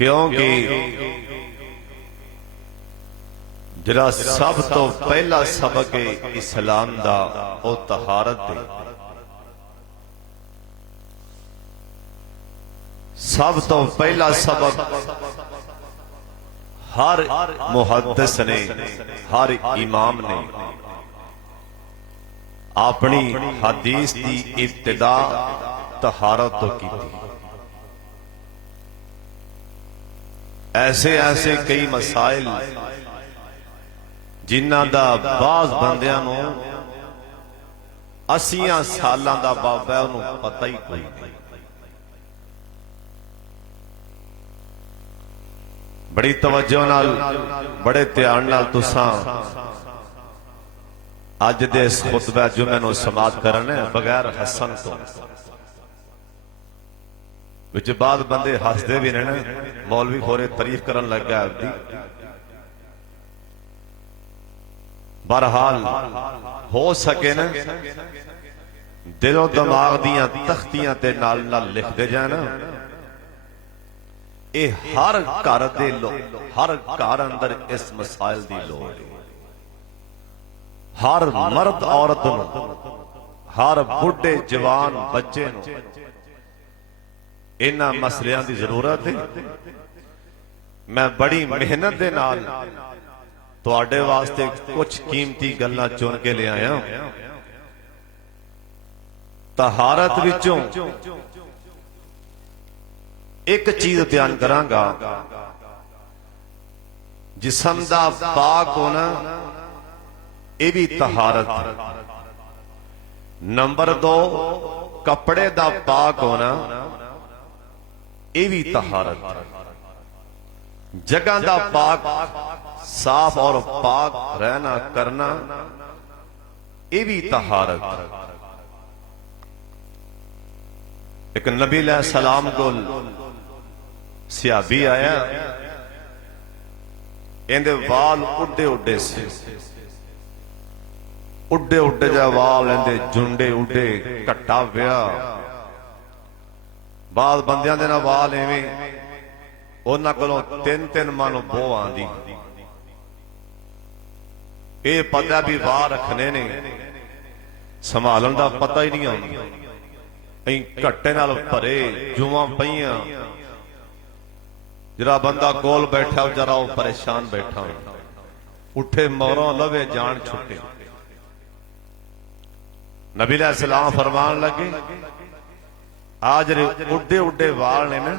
क्योंकि जिहड़ा सब तो पहला सबक है इस्लाम दा ओ तहारत है। सब तो पहला सबक हर मुहद्दिस ने, हर इमाम ने अपनी हदीस की इब्तिदा तहारत तो की। ऐसे ऐसे कई मसाइल जिन्हां दा बाज़ बंदियां नूं 80 सालां दा बाबा है उन्होंने पता ही कोई नहीं। बड़ी तवज्जो नाल बड़े ध्यान नाल तुसां अज दे इस खुतबा जुमे नूं समात करना है बगैर हसन तो। विच बाद बंदे हसदे भी ने, मौलवी खोरे तारीफ करन लग गया आपदी। बहरहाल हो सके न दिलों दिमाग दियां तख्तियां ते नाल नाल लिखते जाए ना। ये हर घर दे हर घर अंदर इस मसाइल की लोड़ है। हर मर्द औरत नूं, हर बुढ़े जवान बच्चे नूं इन्हां मसलियां की जरूरत है। मैं बड़ी मेहनत दे नाल तुहाडे वास्ते कुछ कीमती गल्लां चुन के ले आया। तहारत विचों एक चीज बयान करांगा, जिस्म दा पाक होना यह भी तहारत। नंबर 2 कपड़े दा पाक होना यह भी तहारत। जगह दा पाक साफ और पाक रहना करना यह भी तहारत। एक नबी अलैहि सलाम को सियाबी आया, इहदे वाल उड्डे उड्डे से, उड्डे उड्डे जा वाल, इहदे जुंडे उड्डे, घट्टा पिया। बाद बंदियां दे नाल वाल इवें, उन्हां कोलों 3-3 मन बोह आंदी। ये पता भी वाल रखने ने, संभालन दा पता ही नहीं आउंदा। घट्टे नाल भरे जुआं पईयां, जरा बंदा कोल बैठा जरा वो परेशान बैठा, उठे मौरों लवे जान छुटे। नबी अलैहि सलाम फरमान लगे, आज उड्डे उड्डे वाल ने ना,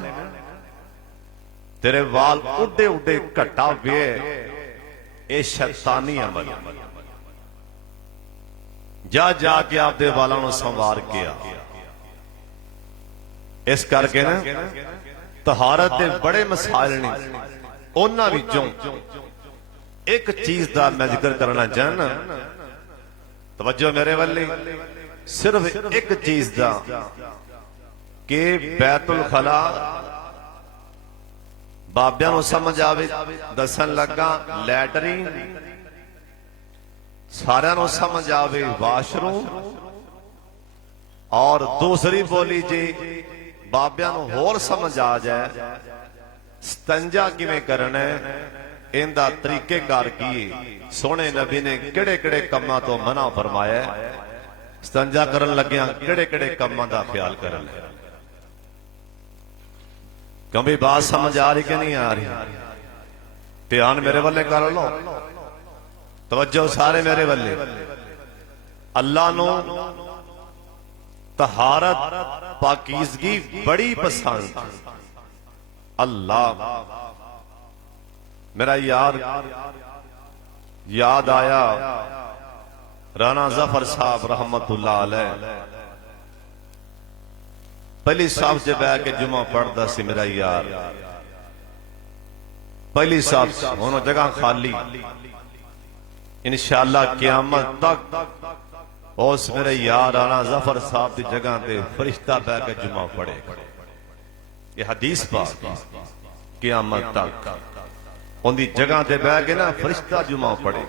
तेरे वाल उड्डे उड्डे घट्टा वे, ये शैतानी अमल। जा जाके आपदे वालों को संवार के आ। इस करके ना तहारत के बड़े मसाइल ने, उन्हां विचों एक चीज का मैं जिक्र करना चाहना। तवज्जो मेरे वाले, सिर्फ एक चीज का कि बैतुल खला बाबियां नूं समझ आवे। दसन लगा लैटरिन, सारियां नूं समझ आवे वाशरूम, और दूसरी बोली जी बाबियां नूं होर समझ आ जाए स्तंजा किवें करना है, इहदा तरीकेकार की है। सोहणे नबी ने किहड़े किहड़े कम्मां तो मना फरमाया, स्तंजा करन लग्गियां किहड़े किहड़े कम्मां दा ख्याल करन। क्योंकि बात समझ आ रही कि नहीं आ रही? ध्यान मेरे वाले कर लो, तवज्जो सारे मेरे वाले। अल्लाह नूं तहारत पाकीज़गी बड़ी पसंद। अल्लाह मेरा याद आया, राना जफर साहब रहमतुल्लाह अलैह पहली साहब से बह के जुमा पढ़ता सी। मेरा यार पहली साहब होना जगह खाली, इंशाअल्लाह क़यामत तक उस मेरे यार राना जफर साहब की जगह पे फरिश्ता बह के जुमा पढ़े। ये हदीस पाक, क़यामत तक उनकी जगह पे बह के ना फरिश्ता जुमा पढ़े।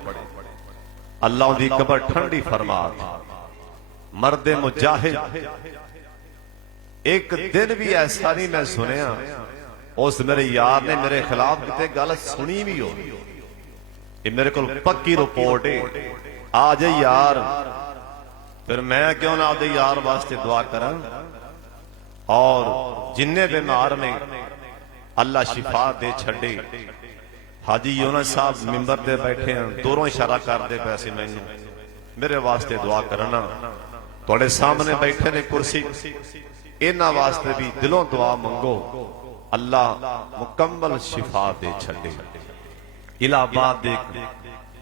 अल्लाह उनकी कबर ठंडी फरमा। मर्दे मुजाहिद एक दिन भी ऐसा नहीं मैं सुनिया उस मेरे यार ने मेरे खिलाफ किते गल सुनी भी हो, ये मेरे को पक्की रिपोर्ट है। आ जाए यार, फिर मैं क्यों ना आपके यार वास्ते दुआ करा। और जिन्ने बीमार ने अल्लाह शिफा दे छड़े। हाजी यूनुस साहब मिंबर ते बैठे हैं, दूरों इशारा करते पैसे मैनू मेरे वास्ते दुआ करना। थोड़े सामने बैठे ने कुर्सी, इन्हां वास्ते भी दिलों दुआ मंगो, अल्लाह मुकम्मल शिफा दे छड़े। इलाहाबाद एक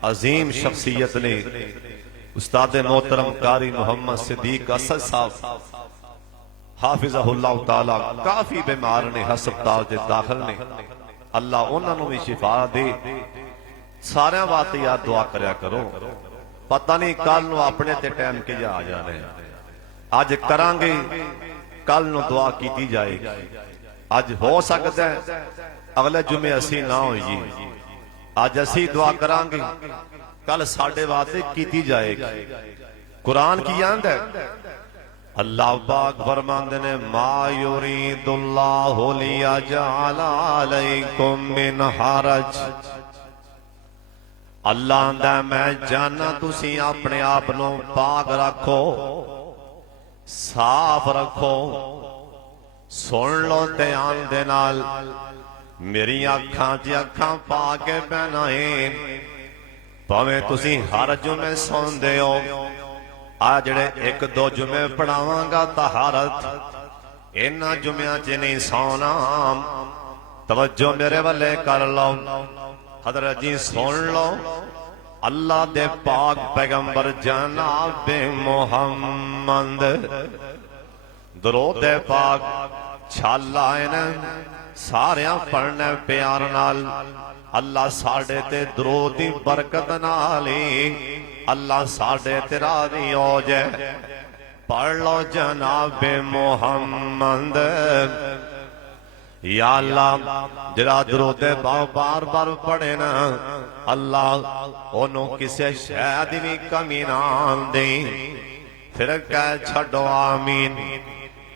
अजीम शख्सियत ने उस्ताद मोहतरम कारी मोहम्मद सिद्दीक असद साहब हाफिज़हुल्लाह ताला काफी बीमार ने, हस्पताल से दाखिल ने। अल्लाह उन्होंने भी शिफा दे। सारे वास्ते यार दुआ करया करो, पता नहीं कल नूं अपने ते टाइम के आ जाने। अज करांगे, कल नूं दुआ की जाएगी। अज हो सकता है अगले जुमे असी ना होईए, अज असी दुआ करांगे, कल साडे वास्ते की जाएगी। कुरान की आंदा है, अल्लाह पाक फरमांदे ने मा युरीदुल्लाहु लियजअला अलैकुम मिन हरज। अल्लाह आंदा मैं जाना तुसी अपने आप नूं पाक रखो, साफ रखो। सुन लो ध्यान दे नाल, मेरी अखां च अखां पा के बहना है। भावें तुसी हर जुमे सौंदे हो, आ जड़े एक दो जुमे पढ़ावांगा तहारत, इन्हां जुमियां च नहीं सौना। तवज्जो मेरे वाले कर लो, हजरत जी सुन लो। अल्लाह दे पाक पैगंबर जनाब मुहम्मद दरूद पाक छल आए न, सारियां पढ़ने प्यार नाल। अल्लाह साडे ते दरूद दी बरकत नाल ही अल्लाह साडे ते राज़ी हो जाए। पढ़ लो जनाब मुहम्मद। या अल्लाह जरा दरूद पाक बार बार पढ़े ना, अल्लाह ओनू किसी शै दी भी कमी ना दे। फिर कह छड्डो आमीन।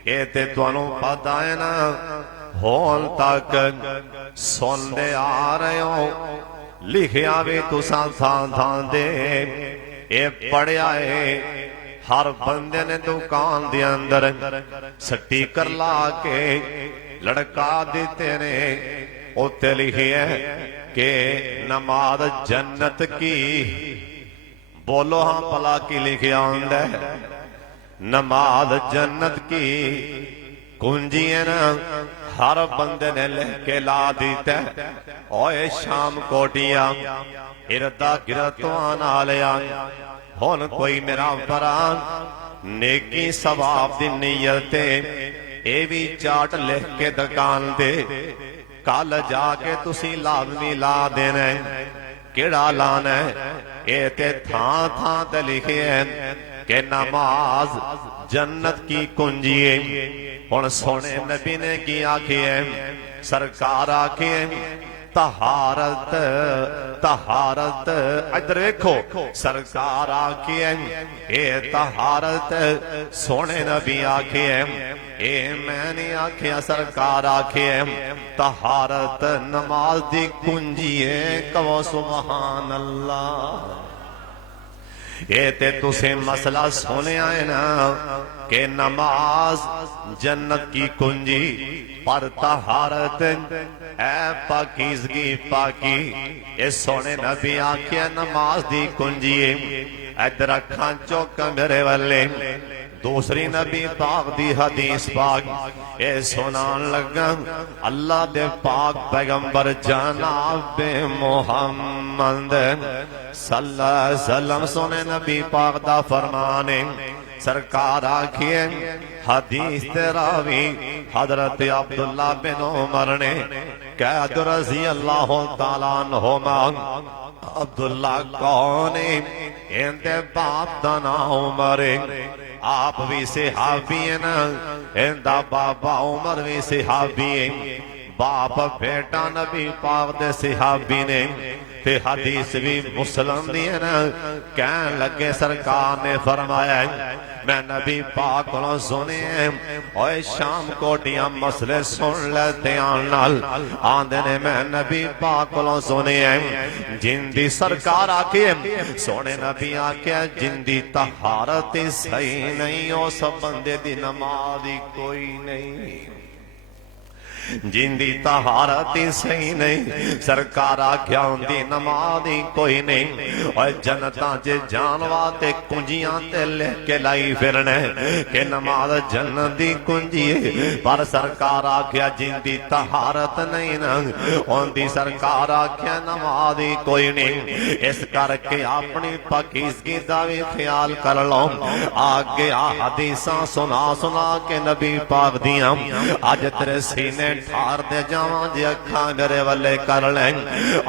ये ते तुहानू पता है ना, होन तक सुनते आ रहे हो, लिखिया भी तुसा थां थां दे। ये पढ़िया है, हर बंदे ने दुकान दे अंदर स्टीकर ला के लड़का देते ने। उत्ते लिखिए कि नमाज जन्नत की। बोलो हाँ भला की लिखिया होंदा है? नमाज जन्नत की कुंजी है ना, हर बंदे ने लिख के ला दीता। ओए शाम कोटिया इरदा गिरतवान आलिया, हुन कोई मेरा भरा नेकी सवाब दी नीयत ए भी चाट लिख के दुकान दे। कल जाके तुसी लाजमी ला देना। केड़ा लाना है? ये ते थां थां ते लिखे है कि नमाज जन्नत की कुंजी है। हुण सोने नबी ने की आखी है? सरकार आखी है तहारत तहारत। इधर देखो, सरकार आखी है ये तहारत। सोने नबी आखी है, ये मैं नहीं आखिया, सरकार आखी है तहारत नमाज दी कुंजी है। कहो सुभान अल्लाह। ये ते तुसे मसला सुने आए ना कि नमाज जन्नत की कुंजी, पर तहारत ऐ पाकीज़गी पाकी। ये सोने नबी आखिया नमाज दी कुंजी है। इधर अखां चौक मेरे वाले दूसरी नबी पाक दी हदीस पाक ए सुनान लगा। अल्लाह दे पाक पैगंबर जनाब मुहम्मद सल्लल्लाहु अलैहि वसल्लम सोने नबी पाक दा फरमान है। सरकार आखिए हदीस ते रावी हजरत अब्दुल्ला बिन उमर ने कैद रज़ी अल्लाह तआला अन्हुमा। अब्दुल्ला कौन है? इनके बाप दा नाम उमर है। आप भी सहाबी है ना, इनका बाबा उमर भी सहाबी है। बाप बेटा नबी पाक दे सहाबी ने ते हदीस भी मुस्लिम दी है ना। कहन लगे सरकार ने फरमाया मैं नबी पाक को सुने ओए शाम कोटियां मसले सुन ले ध्यान नाल आंदे ने मैं नबी पाक को सुने जिंदी सरकार आके सोने नबी आके जिंदी तहारत सही नहीं उस बंदे दी नमाज कोई नहीं जिंदी तहारत सही नहीं सरकार आख्या उनकी नमाज कोई नहीं और जनता च जानवा ते कुंजियां ते लेके लाई फिरने के नमाज जन्नत दी कुंजी पर सरकार आख्या जिंदी तहारत नहीं ना उनकी सरकार आख्या नमाज कोई नहीं। इस करके अपनी पाकीज़गी दा भी ख्याल कर लो। आगे आ हदीसां सुना सुना के नबी पाक दियां अज तेरे सीने ठार दे जावां जे अखां मेरे वाले कर ले।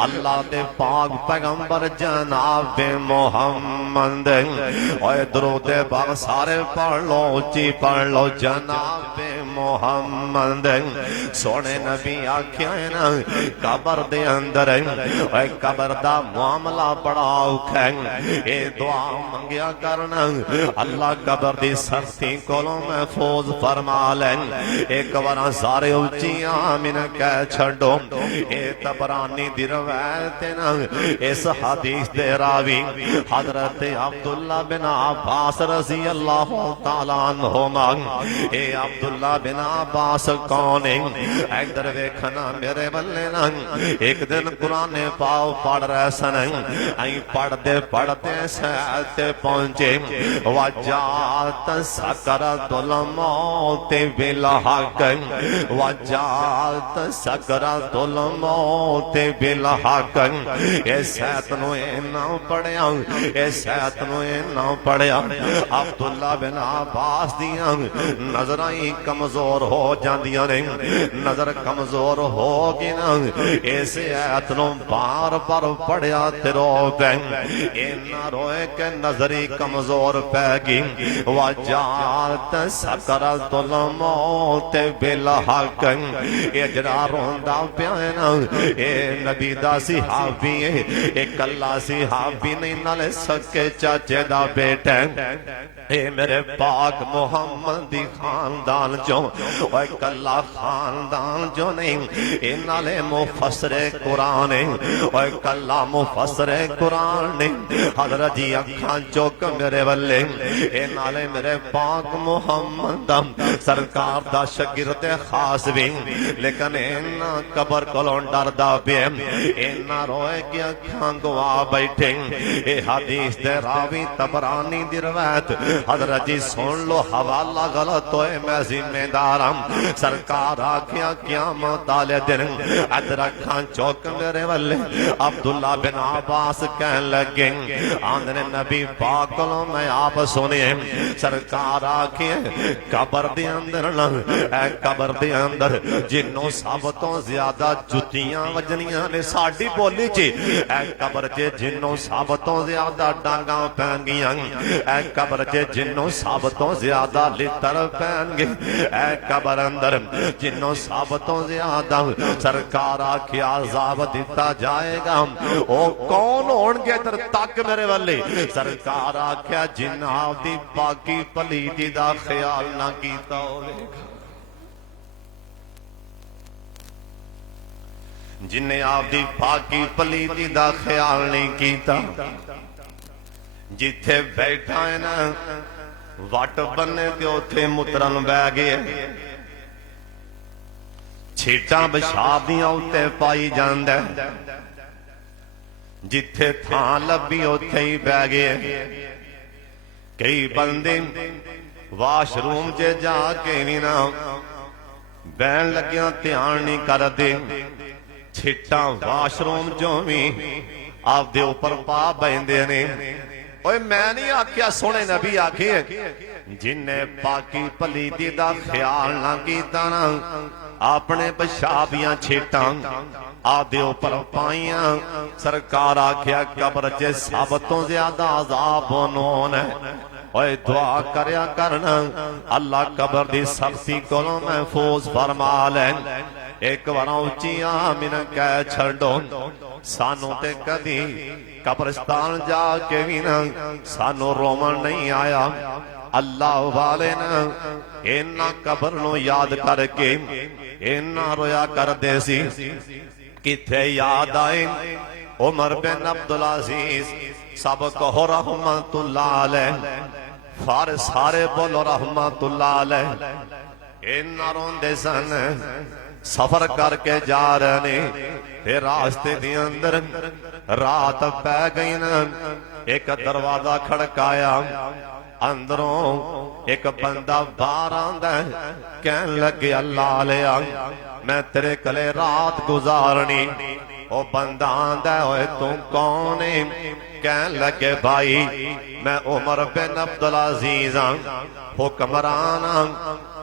अल्लाह दे पाक पैगंबर जनाब मोहम्मद ओए दरूद पाक सारे पढ़ लो उच्ची पढ़ लो जनाब मोहम्मद सोने नबी आख्या है ना कबर दे अंदर ओए कबर दा मामला बड़ा औखा है। ए दुआ मंगया करना अल्लाह कबर दी सख्ती कोलों महफूज फरमा ले। एक बार सारे उच्ची आमीन कह छड़ो। ए तबरानी दी रवायत ना इस हदीस दे रावी हजरत अब्दुल्ला बिन अब्बास रज़ी अल्लाह तआला अन्हुमा। ए अब्दुल्ला बिन अब्बास कौन है इधर देखना मेरे बल्ले ना। एक दिन कुरान पाओ पढ़ रहे सन आई पढ़ते पढ़ते सैत पहुंचे वजात सकरातुल मौत बिल हक वजात सकरातुल मौत बिल हक। ए सैत नु इना पढ़िया ए सैत नु इना पढ़िया अब्दुल्ला बिन अब्बास दियां नजरां ही कमजोर हो जांदियां ने। नजर कमजोर हो गई ना इस आयत नु बार बार पढ़िया ते रो पे इना रोए के नजर ही कमजोर पै गई। वजात सकरातुल मौत बिल हक। ए जरा रोंदा पिया है ना ए नबी दा सहाबी है ए कल्ला सहाबी नहीं नाले सके चाचे दा बेटा ए मेरे पाक मोहम्मद दी खानदान चो ओए कल्ला खानदान जो नहीं ए नाले मुफस्सिरे कुरान ओए कल्ला मुफस्सिरे कुरान ने हजरत जी अखां चुक मेरे वल्ले ए नाले मेरे पाक मोहम्मद दा सरकार दा शागिर्द खास भी लेकिन इना कबर कोलों डरदा पे इना रोए कि अखां गवा बैठे। ए हदीस दे रावी तबरानी दी रवायत हजरत जी सुन लो हवाला गलत होए मैं जिम्मेदार हूं। सरकार आख्या क़यामत वाले दिन अदर अखां चौक मेरे वल्ले अब्दुल्ला बिन अब्बास कहन लगे आंदे नबी पाक कोलों मैं आप सुने सरकार आखे कबर दे अंदर कबर दे अंदर जिन्नों सब तो ज्यादा जुतियां वजनियां ने साडी बोली च ए कबर च जिन्नों सब तो ज्यादा डांगा पैन गियां ए कबर च जिन्नों सब तो ज्यादा लितर पैनगे ए कबर अंदर जिन्नों सब तो ज्यादा सरकार आख्या अज़ाब दिता जाएगा ओ कौन होणगे इधर तक मेरे वाले। सरकार आख्या जिन्हां दी पाकी पलीती दा ख्याल ना कीता होवेगा जिन्हें आपकी पाकी पलीती दा ख्याल नहीं कीता जिथे बैठा है ना वट बने ते उथे मुतरन बह गए छीटा पेशाब दियां उत्ते पाई जांदा जिथे थां लभी उथे ही बह गए। कई बंदे वाशरूम च जाके भी ना बहन लग्या ध्यान नहीं करते छिट्टा वाशरूम चो भी आपदे उपर पा बहिंदे ने। ओए मैं नहीं आख्या सोने नबी आखे जिन्हें पाकी पलीती दा ख्याल ना कीता ना अपने पेशाबियां छेटा आदे उपर पाइया सरकार आख्या कब्र च सब तो ज्यादा अज़ाब उन्हों है। ओए दुआ करया करना अल्लाह कब्र दी सख्ती कोलों महफूज फरमा ले। एक बार उच्ची आमीन कह छड़ो, सानू ते कदी कब्रिस्तान जाके भी ना सानू रोमन नहीं आया। अल्लाह वाले ने इन्ना कबर नू याद करके इन्ना रोया करदे सी। किथे याद आए उमर बिन अब्दुल अजीज, सब कहो रहमतुल्लाह अलैह, सारे बोलो रहमतुल्लाह अलैह। इन्ना रोंदे सन, सफर करके जा रहे ने, फिर रास्ते दे अंदर रात पै गई न। एक दरवाजा खड़काया, अंदरों एक बंदा बाहर आंदा, कहन लगे अल्लाह लिया मैं तेरे कले रात गुजारनी। ओ बंदा आंदा होए तू कौन है? कहन लगे भाई मैं उमर बिन अब्दुल अजीज हां, हुक्मरान हां,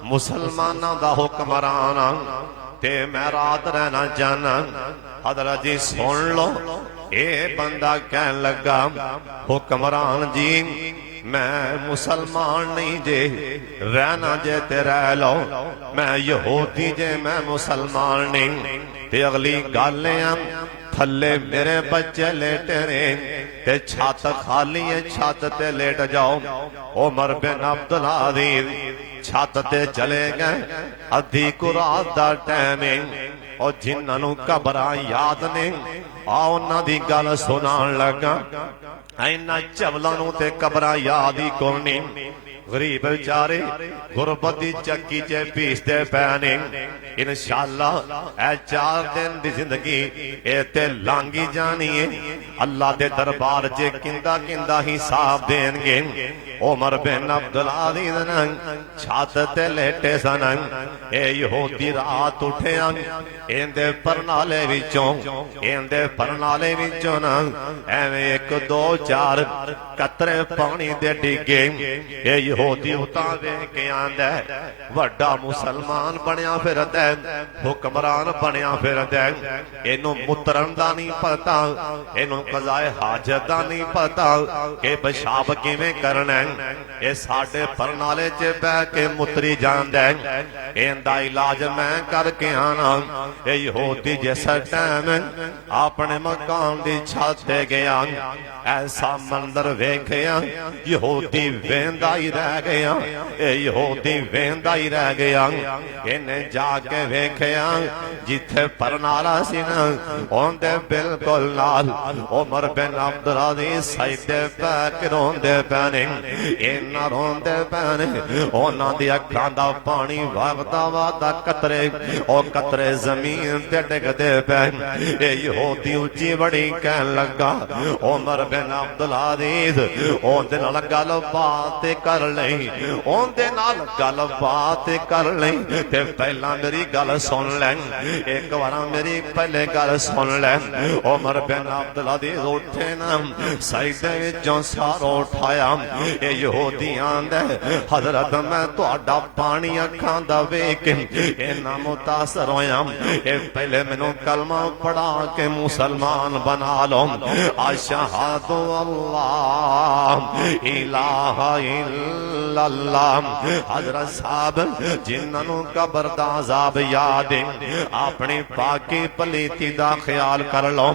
मुसलमाना दा हुक्मरान हां, ते मैं रात रहना चाहना। हजरत जी सुन लो, ये बंदा कहन लगा हुक्मरान जी मैं मुसलमान नहीं जे, रहना जे ते रह लो, मैं यहूदी जे मैं मुसलमान नहीं। ते अगली गल थले मेरे बच्चे लेटे ने, ते छत खाली है, छत ते लेट जाओ। उमर बिन अब्दुल अजीज छत ते चले गए। अद्धी को रात दा टाइम है, और जिन्होंने कबरां याद ने आ उन्हां दी गल सुनान लगा। इन्ना चवलों नूं ते कबरां याद ही कोनी। गरीब बेचारे गुरबत दी चक्की च पीसते पै ने। इंशाअल्लाह ए 4 दिन दी जिंदगी ए ते लांगी जानी है। अल्लाह दे दरबार च किंदा किंदा हिसाब देणगे। उमर बिन अब्दुल अजीज ने छत ते लेटे सन। ए यहूदी रात उठे, इहदे परनाले विचों ना एवें 1 2 4 कतरे पानी दे डिगे। ए यहूदी उतां वेख के आंदा वड्डा मुसलमान बनया फिरदा, हुक्मरान बनया फिरदा। इहनूं मुतरन दा नहीं पता, इहनूं कज़ाए हाजत दा नहीं पता कि पेशाब किवें करना है। ये साडे परनाले च बह के मुतरी जांदा, इहदा इलाज मैं करके आना। ये यहूदी जिस टाइम अपने मकान दी छत ते गया, ऐसा मंदर वेखिया यहूदी वेंदा ही रह गया। यहूदी वेंदा ही रह गया। इन्हें जाके वेखिया जिथे परनाला सी ना उहदे बिल्कुल नाल उमर बिन अब्दुल अजीज सजदे पै के रोंदे पै ने। इन्ना रोंदे पै ने, उन्हां दी अखां दा पानी वगदा वगदा कतरे ओ कतरे जमीन ते डिगदे पै। यहूदी उच्ची बड़ी कहन लगा उमर बिन अब्दुल अजीज उहदे नाल गलबात कर लई, उहदे नाल गलबात कर लई। ते पहला मेरी गल सुन लै, एक बार मेरी पहले गल सुन लै। उमर बिन अब्दुल अजीज उठे ना, सजदे विचों सारो उठाया। ये यहूदी आंदा हजरत मैं तुहाडा पानी अखां दा वेख के इन्ना मुतासर होया, ये पहले मैनू कलमा पढ़ा के मुसलमान बना लो। अशहदु अल्लाह इलाहा इल्लल्लाह। हजरत साहब जिन्होंने कबर दा अज़ाब याद है, अपनी पाकी पलीती दा ख्याल कर लो।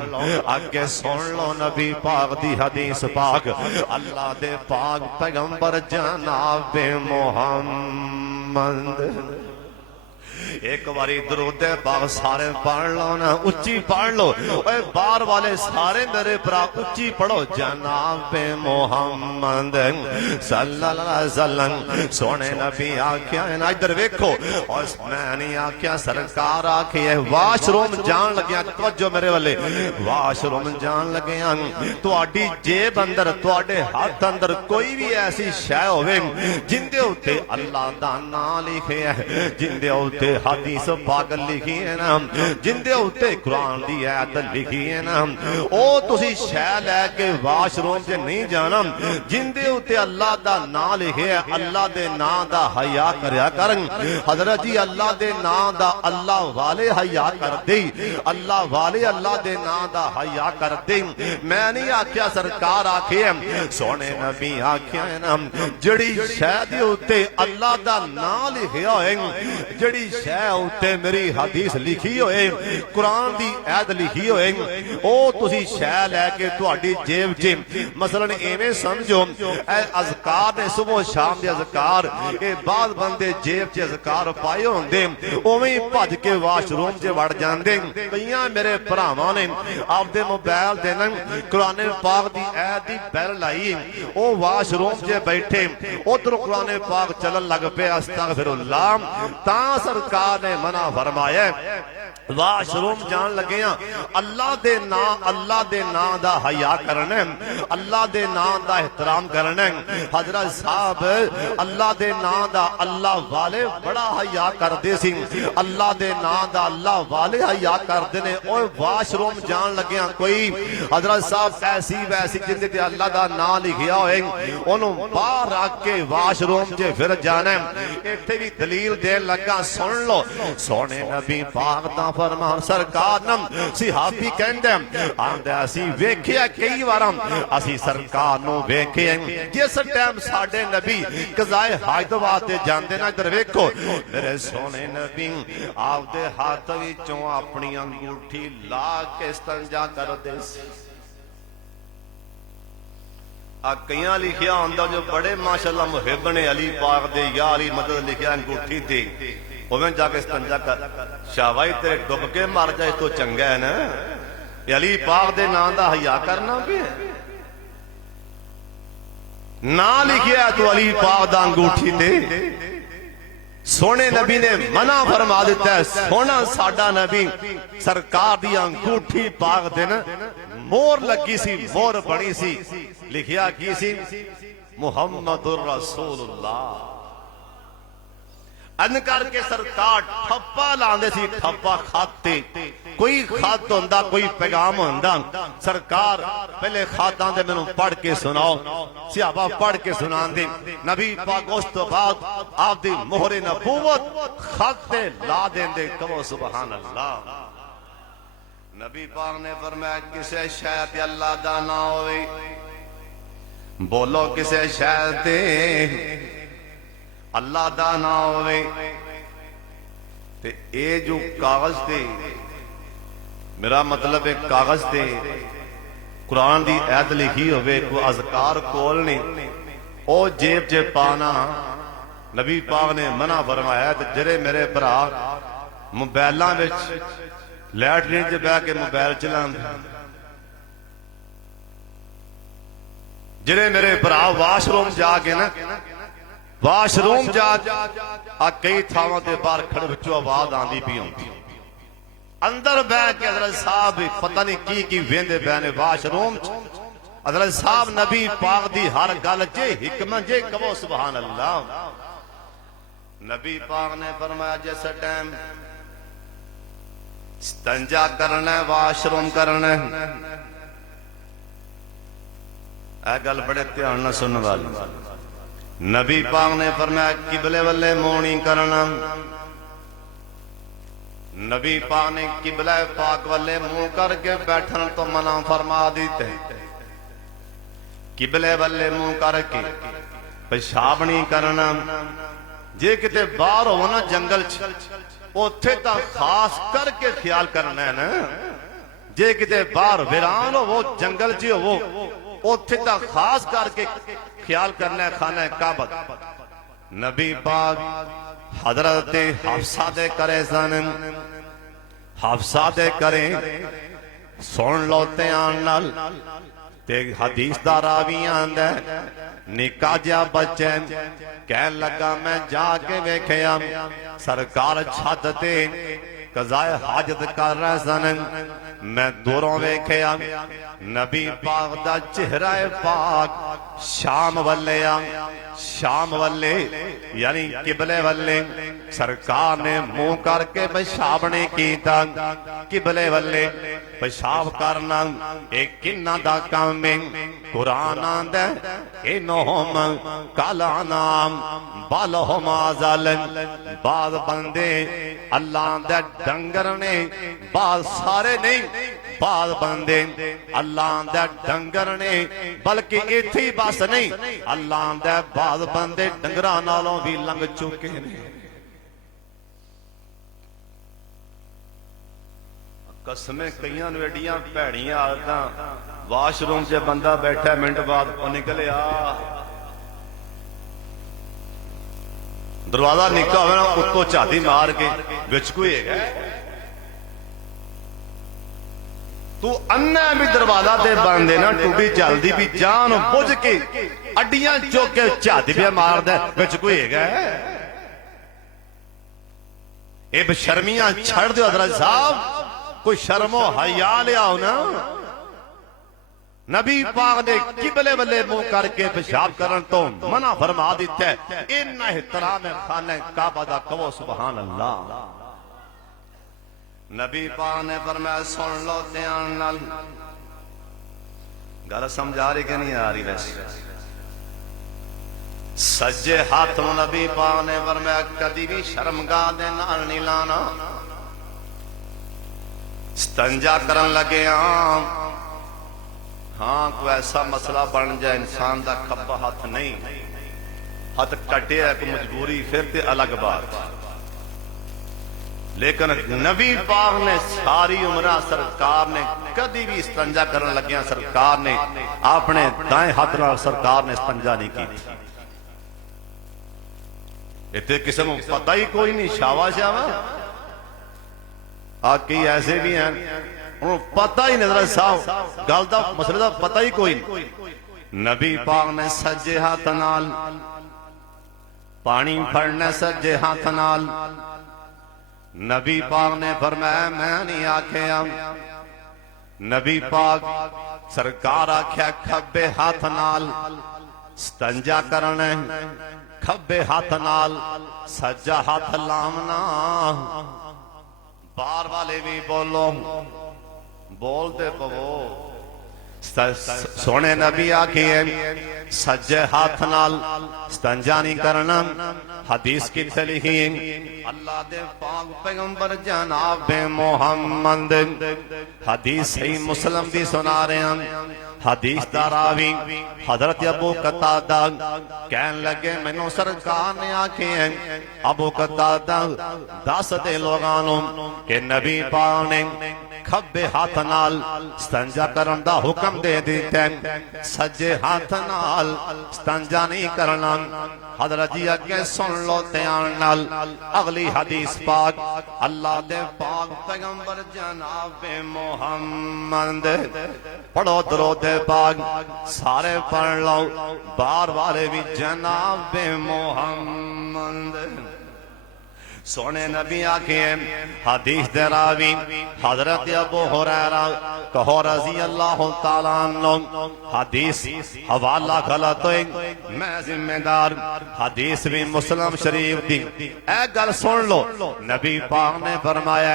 अगे सुन लो नबी पाक दी हदीस पाक, अल्लाह दे पाक पैगंबर जनाब मुहम्मद। एक बारी दरूदे पाक सारे पढ़ लो ना, उच्ची पढ़ लो। ओए बाहर वाले सारे मेरे भरा उच्ची पढ़ो, जनाब मुहम्मद सल्लल्लाहु अलैहि वसल्लम। सोने नबी आख्या ना, इधर वेखो, और मैं नहीं आख्या सरकार आखी है। वाशरूम जान लग्या, तवज्जो मेरे वाले, वाशरूम जान लगे तुहाडी जेब अंदर तुहाडे हाथ अंदर कोई भी ऐसी शै होवे जिंदे उत्ते अल्लाह दा नाम लिखे है, जिंदे उत्ते हदीस पाक लिखी है ना, जिंदे उत्ते कुरान दी आयत लिखी है ना, ओ तुसी शै लैके वाशरूम च नहीं जाना जिंदे उत्ते अल्लाह दा नाम लिखे है। अल्लाह दे नाम दा हया करया कर। हजरत जी अल्लाह दे नाम दा, अल्लाह वाले हया कर दे, अल्लाह वाले अल्लाह दे नाम दा हया कर दे। मैं नहीं आख्या सरकार आखे, सोने नबी आख्या है ना, जड़ी शै दे उत्ते अल्लाह दा नाम लिखिया होए, जड़ी शै शह उत्ते मेरी हदीस लिखी होए, कुरान दी आयत लिखी होए, ओ तुसी शह लैके तुहाडी जेब च मसलन एवें समझो ए अज़कार ने सुबह शाम दे अज़कार, ए बाद बंदे जेब च अज़कार पाए होंदे उवें ही भज के वाशरूम च वड़ जांदे। कईयां मेरे भरावां ने आपदे मोबाइल दे नाल कुरान पाक दी आयत दी बैल लाई, ओ वाशरूम च बैठे उधर कुरान पाक चलन लग पे, अस्तगफिरुल्लाह। तां सरकार ने मना फरमाया वाशरूम जान लगे अल्लाह दे नां दा हया करना, अल्लाह दे नां दा एहतराम करना। हजरत साहब अल्लाह दे नां दा अल्लाह वाले बड़ा हया करते सी, अल्लाह दे नां दा अल्लाह वाले हया करते ने। ओए वाशरूम जान लगे कोई हजरत साहब ऐसी वैसी जिंदे ते अल्लाह दा नां लिखिया होए ओनू बाहर रख के वाशरूम च फिर जाना। इत्थे भी दलील देन लगा, सुन लो सोने नबी पाक दा फरमान। सरकार नम सिहाबी कहंदे आंदे असी वेखिया कई बार असी सरकार नु वेखे जिस टाइम साडे नबी कज़ाए हाजत वास्ते जांदे ना, इधर वेखो मेरे सोने नबी आपदे हाथ विचों अपनी अंगूठी ला के इस्तंजा करदे सी। आ कईयां लिखिया होंदा जो बड़े माशाअल्लाह मुहिब ने अली पाक दे या अली मदद लिखिया अंगूठी ते उवें जाके इस्तंजा कर। शाबाई तेरे डुब के मर जाए तो चंगा है ना, अली पाक दे नां दा हया करना भी ना लिखिया तो अली पाक दा अंगूठी ते। सोने नबी ने मना फरमा दिता है, सोना साडा नबी सरकार दी अंगूठी पाक दे ना मोर लगी सी, मोर बनी सी, लिखिया की सी मुहम्मदुर रसूलुल्लाह। अन करके सरकार ठप्पा लांदे सी, ठप्पा खाते कोई खत होंदा कोई पैगाम होंदा, सरकार पहले खातां दे मैनू पढ़ के सुनाओ, सिहाबा पढ़ के सुनांदे। नबी पाक उस तो बाद आपदी मोहरे नबूवत खाते ला देंदे। कहो सुभान अल्लाह। नबी पाक ने फरमाया किसे शय ते अल्लाह दा ना होवे, बोलो किसे शय ते अल्लाह दा ना होवे ते ए जो कागज ते, मेरा मतलब है कागज ते कुरान दी आयत लिखी होवे, कोई अज़कार कोल नहीं ओ जेब च पाना नबी पाक ने मना फरमाया। ते जेरे मेरे भरा मोबाइलां विच लैटरीन च बह के मोबाइल चलांदे, जेरे मेरे भरा वाशरूम जाके ना वाशरूम जा कई थावां ते बाहर खड़े विचों आवाज आंदी पई होंदी, अंदर बह के हजरत साहब पता नहीं की वेंदे पए ने वाशरूम च। हजरत साहब नबी पाक दी हर गल च हिकमत जे, कहो सुभान अल्लाह। नबी पाक ने फरमाया जिस टाइम इस्तंजा करना है वाशरूम करना है, यह गल बड़े ध्यान नाल सुनने वाली। नबी पाक ने फरमाया किबले वल्ले मोनी करना, नबी पाक ने किबला पाक वाले मुंह करके बैठन तो मना फरमा दीते, किबले वाले मुंह करके पेशाब नहीं करना। जे किते बाहर हो ना जंगल उथे तो खास करके ख्याल करना है ना, जे किते बाहर वीरान हो वो जंगल च हो उथे तो खास करके ख्याल करना है खाना है काबा। नबी पाक हजरत हफ्सा दे करे सन, हफ्सा दे करे सुन लो ध्यान नाल ते हदीस दा रावी आंदा निका जिहा बच्चा कहन लगा मैं जाके वेखिया सरकार छत ते कज़ाए हाजत कर रहे सन, मैं दूरों वेखिया नबी पाक दा चेहरा पाक शाम वल्ले शाम वल्ले यानी किबले वल्ले सरकार ने मुंह करके पेशाब नहीं कीता, किबले वल्ले पेशाब करना एक किन्ना दा काम है। कुरान आंदा इन्नहुम काला नाम बालहुम आज़लन, बाद बंदे अल्लाह दे डंगर ने, बाद सारे नहीं, बाद बंदे अल्लाह दे डंगर ने, बल्कि इत्थे ही बस नहीं अल्लाह दे बाद बंदे डंगरां नालों भी लंघ चुके ने। कसमें कईयां नूं एडियां भैड़ियां आदतां वाशरूम च बंदा बैठा मिनट बाद वो निकले दरवाजा निक्का होवे ना उत्तों झाती मार के विच कोई है तू अन्ना भी दरवाजा ते बंद है ना टूटी चलदी भी जान बुझ के अड्डियां चुक के झाती पे मारदा विच कोई है ये बेशर्मियां छड़ दो हजरत साहब कोई शर्मो हया लियाओ ना नबी पाक ने किबले बल्ले मुंह करके पेशाब करन तो मना फरमा दिता है इन एहतराम खाने काबा दा कहो सुभान अल्लाह नबी पाक ने फरमाया सुन लो ध्यान नाल गल समझा रही कि नहीं आ रही वैसे सज्जे हाथ नबी पाक ने फरमाया कदी भी शर्मगाह दे नाल नहीं लाना स्तंजा करन लगे हाँ कोई ऐसा मसला बन जाए इंसान का खब्बा हाथ नहीं हाथ कटे एक मजबूरी फिर ते अलग बात लेकिन नबी पाक ने सारी उम्र सरकार ने कदी भी इस्तंजा करन लगिया सरकार ने अपने दाएं हाथ नाल सरकार ने इस्तंजा नहीं की इतने किसी को पता ही कोई नहीं शावा शावा कई ऐसे भी हैं उन्होंने पता ही नहीं साहब गल का मसले का पता ही कोई नहीं नबी पाक ने सज्जे हाथ नाल पानी फड़ना सज्जे हाथ नाल नबी पाक ने फरमाया मैं नहीं आख्या नबी पाक सरकार आख्या खब्बे हाथ नाल स्तंजा करना खब्बे हाथ नाल सज्जा हाथ लामना बार वाले भी बोलो बोलते पवो सोने नबी आखिए सज्जे हाथ नाल स्तंजा नहीं करना हदीस किथे लिखी अल्लाह दे पाक पैगंबर जनाब मोहम्मद हदीस सही मुस्लिम भी सुना रहे हैं हदीस दा रावी हजरत अबू कतादा कहन लगे मैनू सरकार ने आखे अबू कतादा दस दे लोगां नूं कि नबी पाक ने खब्बे हाथ नाल स्तंजा करन दा हुक्म दे दिता सज्जे हाथ नाल स्तंजा नहीं करना हजरत जी अगे सुन लो ध्यान नाल अगली हदीस पाक अल्लाह दे पाक पैगंबर जनाब मोहम्मद पढ़ो दरूद पाक सारे पढ़ लो बार वाले भी जनाब मोहम्मद सोने नबी आखे हदीस दे रावी हजरत अबू हुरैरा कहो रजी अल्लाह तआला अन्हु हदीस हवाला गलत है मैं जिम्मेदार हदीस भी मुस्लिम शरीफ दी ए गल सुन लो नबी पाक ने फरमाया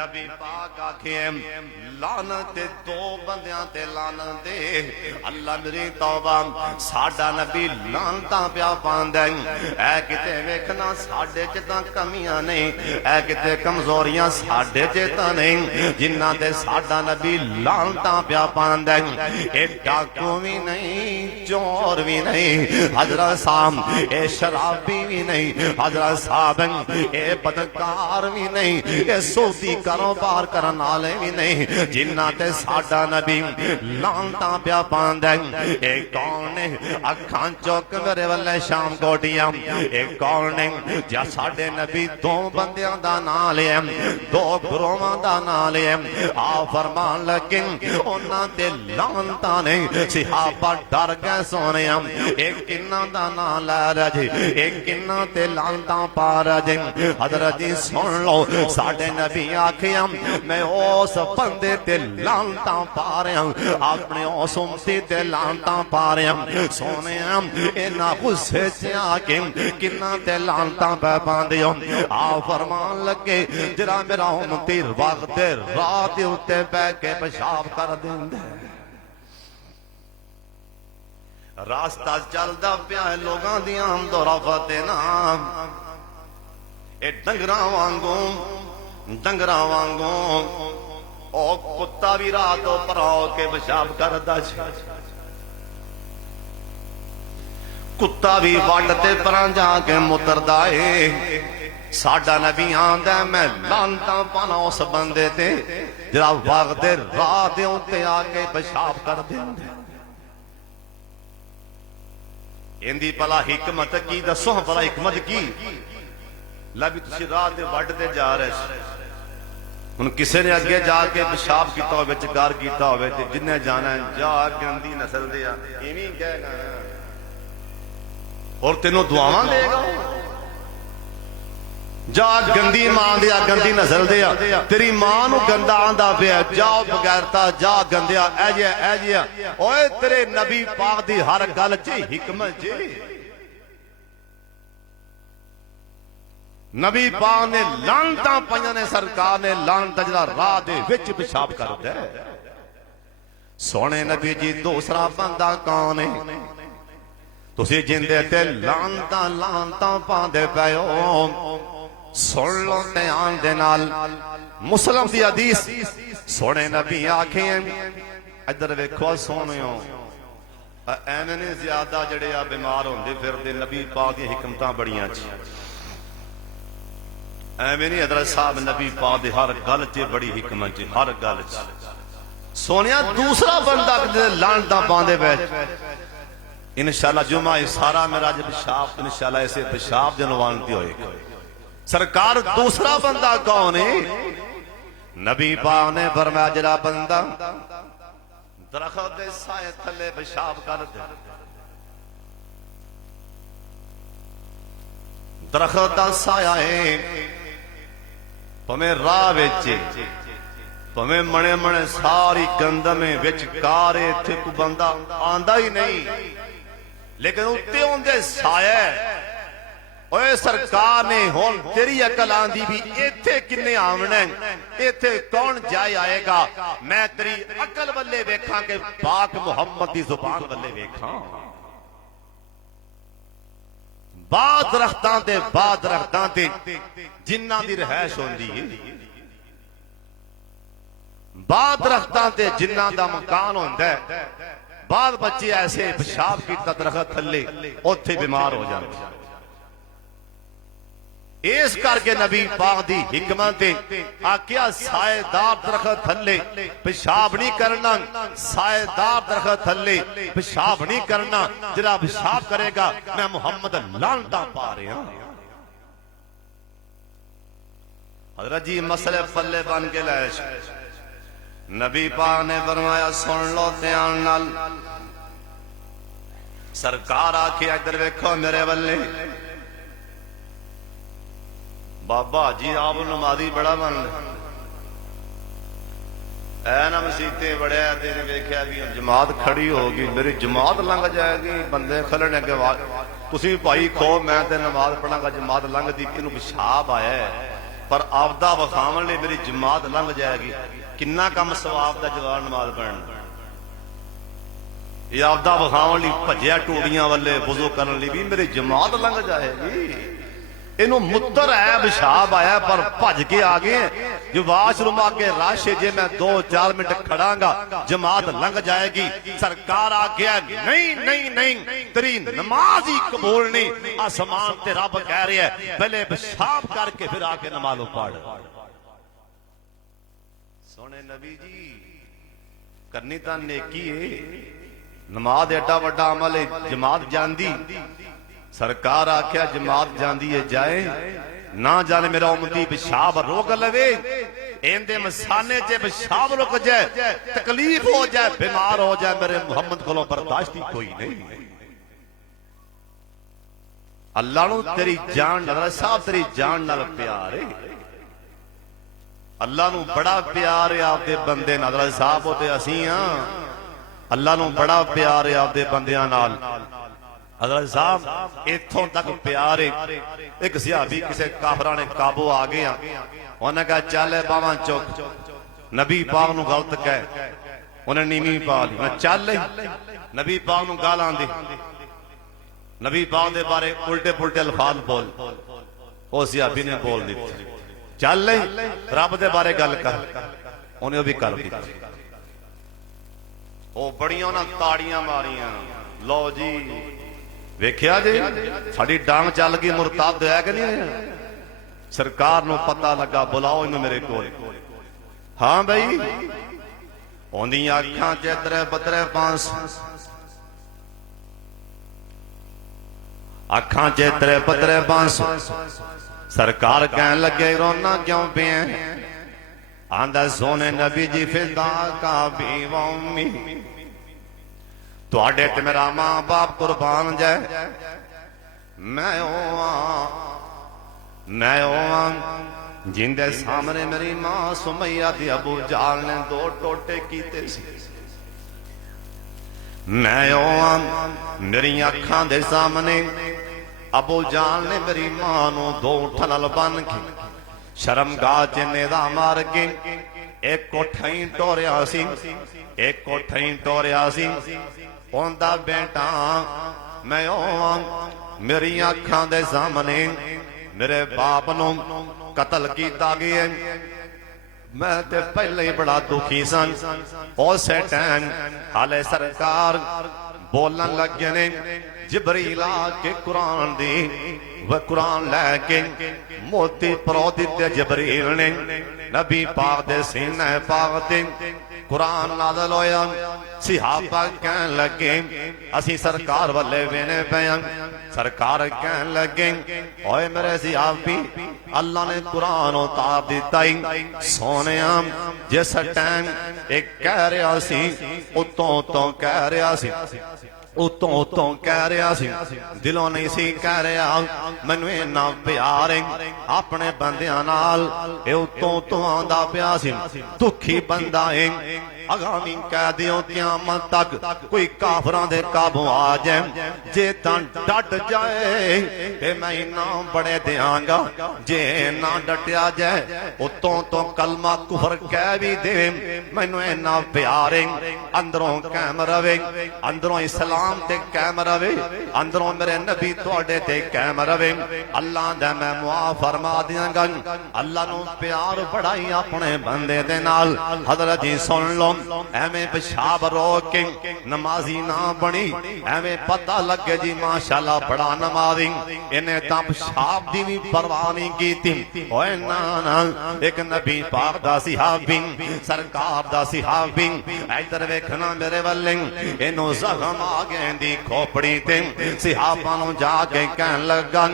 नबी पाक आखे लानत दो बंदियां ते लानत दे अल्लाह मेरी तौबा साडा नबी लानतां पिया पांदा ऐ किते वेखना साडे च तां कमियां नहीं ऐ किते कमजोरियां साडे च तां नहीं जिन्ना ते साडा नबी लानतां पिया पांदा ए डाकू भी नहीं चोर भी नहीं हजरत साहब ए शराबी भी नहीं हजरत साहब ए बदकार भी नहीं ए सूदी कारोबार करन वाले भी नहीं जिन्ना ते साडा नबी लानतां पिया पांदा ए कौन ने अखां चुक मेरे वल्ले शाम कोटियां ए कौन ने जा साडे नबी दो बंदियां दा नाम लिया दो गुरुआं दा नाम लिया आ फरमान लगे उन्हां ते लानतां ने सहाबा डर गए सोने ए किन्ना दा नाम लै रहे ए किन्ना ते लानतां पा रहे हजरत जी सुन लो साडे नबी आखिया मैं उस बंदे ते लानतां पा रहा अपने उस उम्मती ते लानतां पा रहा सोने इन्ना गुस्से च आके किन्ना ते लानतां पै पांदे हो आ फरमान लगे जरा मेरा उम्मती वक्त रात उत्ते बह के पेशाब कर देंदा रास्ता चलदा पिया लोगां दी आमदोरफत ना ए डंगरां वांगू ओ कुत्ता भी रात पर के पेशाब करदा कुत्ता भी वट ते पर जाके मुतरदा है साडा नबी आंदा मैं लानतां पाना उस बंदे ते जिहड़ा वक्त दे राह दे उत्ते आके पेशाब कर दिंदा। इंदी भला हिकमत की दसो, भला हिकमत की? ला भी तुसीं राह ते वड्डदे जा रहे सी, हुण किसी ने अगे जाके पेशाब किया हो, गार किया हो, जिन्हें जाना जा गंदी नस्ल दे इवें कहेगा और तेनों दुआवां देगा। जा गंदी मां दिया, गंदी नस्ल दिया, तेरी मां नू गंदा आंदा पिया, जाओ बगैरता, जा गंदिया, ऐ ओए तेरे नबी पाक दी हर गल च हिकमत जी। नबी पाक ने लानतां पाईयां ने, सरकार ने लानत जिहड़ा राह दे विच पेशाब करदा है। सोने नबी जी दूसरा बंदा कौन है? तुसीं जिंदे ते लानतां पांदे पए हो। सुन लो ध्यान दे नाल मुस्लिम दी हदीस। सोने नबी आखे इधर वेखो सोनियो, एवें नहीं ज्यादा जड़े आ बीमार होंदे फिरदे, नबी पाक दी हिकमतां बड़ियां च एवें नहीं। हज़रत साहब नबी पाक दी हर गल च बड़ी हिकमत च, हर गल च। सोनिया दूसरा बंदा लानतां पांदे पए, इंशाअल्लाह जुमा सारा मेरा जब पेशाब इंशाअल्लाह ऐसे पेशाब जनवान दी होएगा। सरकार दूसरा बंदा कौन है? नबी पाक ने फरमाया जरा बंदा दरख्त दे साए थले पेशाब कर दे। दरख्त दा साया है, भावें राह विच, भावें मणे मणे सारी गंदमे विच कारे, इत्थे कोई बंदा आंदा ही नहीं, लेकिन उत्ते उंदे साया। ओए सरकार ने हुण तेरी अकल आंदी भी इत्थे किन्ने आवना, इत्थे कौन जाए आएगा? मैं तेरी अकल वल्ले वेखां के पाक मुहम्मद दी जुबान वल्ले वेखां। बाद दरख्तां ते जिन्नां दी रहائش होंदी है, बाद दरख्तां ते जिन्नां दा मकान होंदा है। बाद बच्चे ऐसे पेशाब कीता दरख्त थल्ले, उत्थे बीमार हो जाते। इस करके नबी पाक दी हिकमत आख्या साएदार दरख्त थल्ले पेशाब नहीं करना, साएदार दरख्त थल्ले पेशाब नहीं करना। जिहड़ा पेशाब करेगा मैं मुहम्मद लानतां पा रहा। हज़रत जी मसले पल्ले बन के लाए। नबी पाक ने फरमाया सुन लो ध्यान नाल। सरकार आखे इधर वेखो मेरे वल्ले। बाबा जी आप नमाजी बड़ा मन ऐ ना मसीते बड़िया, तेरे वेख्या भी जमात खड़ी होगी, मेरी जमात लंघ जाएगी, बंदे खलने के बाद तुसी भाई खो, मैं ते नमाज पढ़ांगा, जमात लंघदी, इनू पेशाब आया है पर आपदा वखावन लिए मेरी जमात लंघ जाएगी। किन्ना कम सवाब दा जवाब नमाज पढ़न, ये आपदा वखावन लिए भज्या टूड़ियां वाले वुजू करन लिए भी मेरी जमात लंघ जाएगी। इनू मुत्तर है पेशाब आया पर भज के आ गए। जो वाशरूम आके रश जे मैं 2-4 मिनट खड़ांगा जमात लंघ जाएगी। सरकार आ गया नहीं नहीं नहीं, तेरी नमाज ही कबूल नहीं। आसमान ते रब कह रहे हैं पहले पेशाब करके फिर आके नमाज पढ़। सोने नबी जी करनी तां नेकी है, नमाज एडा वड्डा अमल है, जमात जांदी। सरकार आख्या जमात जांदी है जाए ना जाने मेरा उम्मती पेशाब रोक लवे, इनदे मसाने च पेशाब रुक जाए, तकलीफ हो जाए, बीमार हो जाए, मेरे मुहम्मद को बर्दाश्त ही कोई नहीं। अल्लाह नू तेरी जान नाल साहब, तेरी जान नाल प्यार है। अल्लाह नू बड़ा प्यार है आपदे बंदे नाल साहब, होते असीं हां। अल्लाह नू बड़ा प्यार है आपदे बंदियां नाल। हज़रत साहब इत्थों तक प्यार है। एक सहाबी किसी काफरा ने काबू आ गया, उन्हें कहा चल बावां चुक। नबी पाक नू गलत कह, उन्हें नीवी पा ली। चल नबी पाक नू गाल आंदी, नबी पाक दे बारे उल्टे पुल्टे अल्फाज बोल, उस सहाबी ने बोल दी चल रब दे बारे गल कर, उन्हें भी कर दी। वो बड़ियां उन्हें ताड़ियां मारियां। लो जी वेख्या जी साड़ी डांग चल गई, मुरताद है कि नहीं? सरकार नूं पता लगा, बुलाओ इन्हूं मेरे कोल। हाँ बई, ओंदियां अखां च इतरे बतरे पांस, अखां च इतरे बतरे पांस। सरकार कहन लगे रोना क्यों पे? आंदा सोने नबी जी फिदा का भी वमी, तुहाडे ते मेरा मां बाप कुर्बान जाए। मैं जिंदे सामने मेरी मां सुमैया दी अबू जाल ने 2 टोटे कीते सी। मैं मेरी अखां दे सामने अबू जाल ने मेरी मां नू 2 ठलल बन के शर्मगाह च नेदा मार के एक कोठा ही टोरिया सी, एक कोठा ही टोरिया सी। ओंदा बेटा मैं मेरी अखां दे सामने मेरे बाप नू कतल किया गया। मैं ते पहले ही बड़ा दुखी सन। उस टाइम हाले सरकार बोलन लगे ने, जिबरील आके कुरान दी वह कुरान लैके मोती परो दिते। जिबरील ने नबी पाक दे सीने पाक ते कुरान नाज़िल होया। सिहाबा कहन लगे असी सरकार वाले वेने पे। सरकार कहन लगे ओए मेरे सिहाबी, अल्लाह ने कुरान उतार दिता ही सोने। जिस टाइम एक कह रहा सी उतों उतों कह रहा सी, उतों उतों कह रहा सी, दिलों नहीं सी कह रहा। मैनू इन्ना प्यार है अपने बंदियां नाल, ए उतों उतों आंदा पिया सी। दुखी बंदा है, आगामी कह दियो क़यामत तक कोई काफरां दे काबू आ जाए। जे तां डट जाए ते मैं इनाम बड़े देंगा, जे ना डटिया जाए उतों तो कलमा कुफर कह भी दे। मैनू इन्ना प्यार है अंदरों कायम रवे, अंदरों इस्लाम ते कायम रवे, अंदरों मेरे नबी तुहाडे ते कायम रवे। अल्लाह दा मैं मुआफ फरमा दियांगा। अल्लाह नू प्यार बड़ा ही अपने बंदे दे नाल। हज़रत जी सुन लो, एवें पेशाब रोक के नमाजी ना बनी, एवें पता लगे जी माशाल्लाह बड़ा नमाजी। इन्हें तां पेशाब दी भी परवाह नहीं की थी। ओए ना ना, एक नबी पाक दा सहाबी, सरकार दा सहाबी, इधर वेखना मेरे वल्ले, इन्हों जख्म आ गए दी खोपड़ी ते। सहाबा नूं जाके कहन लगा,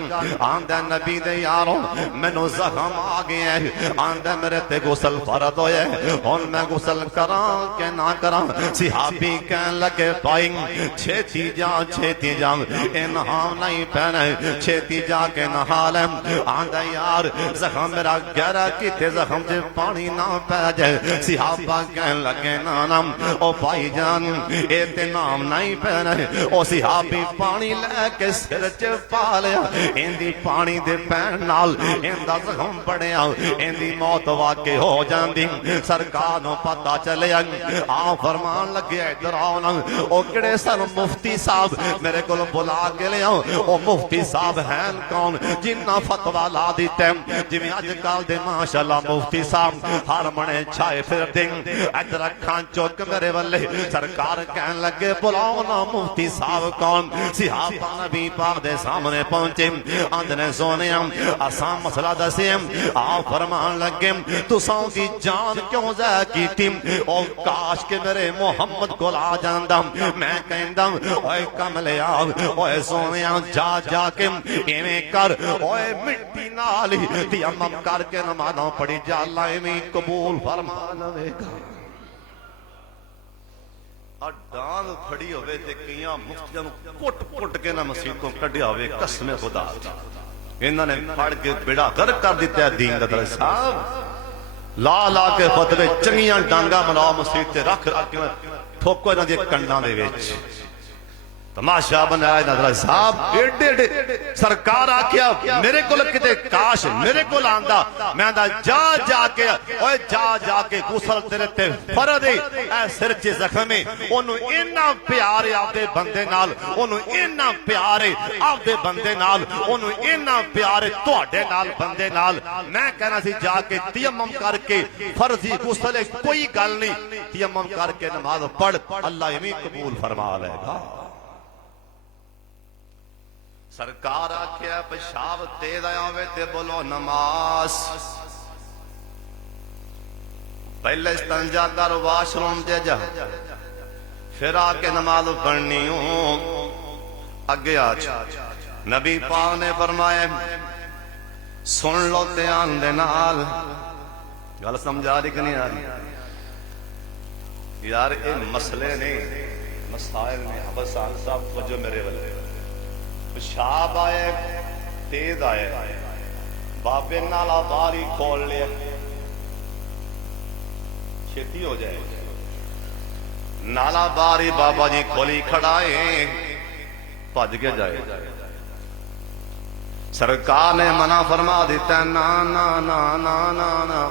आंदा नबी दे यारों मैनू जख्म आ गया है, आंदा मेरे ते गुसल फर्ज होया, हुण मैं गुसल करां के ना करा। सिहाबी कहन लगे भाई छेती जा, छेती जा, नहा नहीं पैना, छेती जाके नहा ले। आंदा यार जख्म मेरा गहरा किते, जख्म च पानी ना पै जाए। सिहाबा कहन लगे ना ना ओ भाई जान ए ते नाम नहीं पैना। ओ सिहाबी पानी लैके सिर च पा लिया। इंदी पानी दे पैन नाल इंदा जख्म बढ़िया, इंदी मौत वाकई हो जाती। सरकार नूं पता चलिया, आ फरमान लगे इधर आओ ना। ओ किहड़े सन मुफ्ती साहब, मेरे को बुला के ले आओ। ओ मुफ्ती साहब हैं कौन जिन्ना फतवा ला दिते। जिवें अजकल दे माशाअल्लाह मुफ्ती साहब हर मने छाए फिरदे। इधर अखां चुक मेरे वल्ले। सरकार कहन लगे बुलाओ ना मुफ्ती साहब कौन। सिहाबा नबी पाक दे सामने पहुंचे। आंदने सोने असां मसला दसे। आ फरमान लगे तुसां दी जान क्यों ज़ाया कीती। ओ काश के मेरे मोहम्मद को आ जांदा। मैं कहंदा ओए कमलिया, ओए सोनिया जा जाके इवें कर, ओए मिट्टी नाल ही तयम्मुम करके नमाज़ां पढ़ी जा, अल्लाह इवें कबूल फरमा लवेगा। डांग फड़ी होवे ते कईयां मुफ्तियां नूं कुट-कुट के ना मसीतों कढिया होवे। कसम खुदा इन्हां ने फड़ के बेड़ा गर्क कर दिता दीन दा। दर साहब ला ला के फतवे चंगियां डांगा मलाओ मसीत ते रख रख के ठोको इन्हां दी कंडां दे विच। तमाशा बनाया नजर साहब एडे एडे। सरकार आख्या मेरे को किते काश मेरे को आंदा, मैं जा जाके ओए जा जाके गुसल तेरे ते फर्ज है। ए सिर च जख्म है, ओनू इन्ना प्यार है आपदे बंदे नाल, ओनू इन्ना प्यार है आपदे बंदे नाल, ओनू इन्ना प्यार है तुहाडे नाल बंदे नाल। मैं कहना सी जाके तयम्मुम करके फर्जी गुसल कोई गल नहीं, तयम्मुम करके नमाज पढ़, अल्लाह इवें कबूल फरमा लेगा। सरकार आख्या पेशाब तेज आया होवे ते बोलो नमाज। पहले इस्तंजा कर वाशरूम ते जा, फिर आके नमाज पढ़नी हो। अगे आज नबी पाक ने फरमाया सुन लो ध्यान दे नाल, गल समझा रही कि नहीं आ रही यार? ये मसले ने मसाइल ने। हबसान साहब वजो मेरे वाले पेशाब आए तेज आए, बाबे नाला बाहर ही खोल लिया, छेती हो जाए। नाला बाहर ही बाबा जी खोली खड़ाए, भज के जाए। सरकार ने मना फरमा दिता, ना ना ना ना ना ना।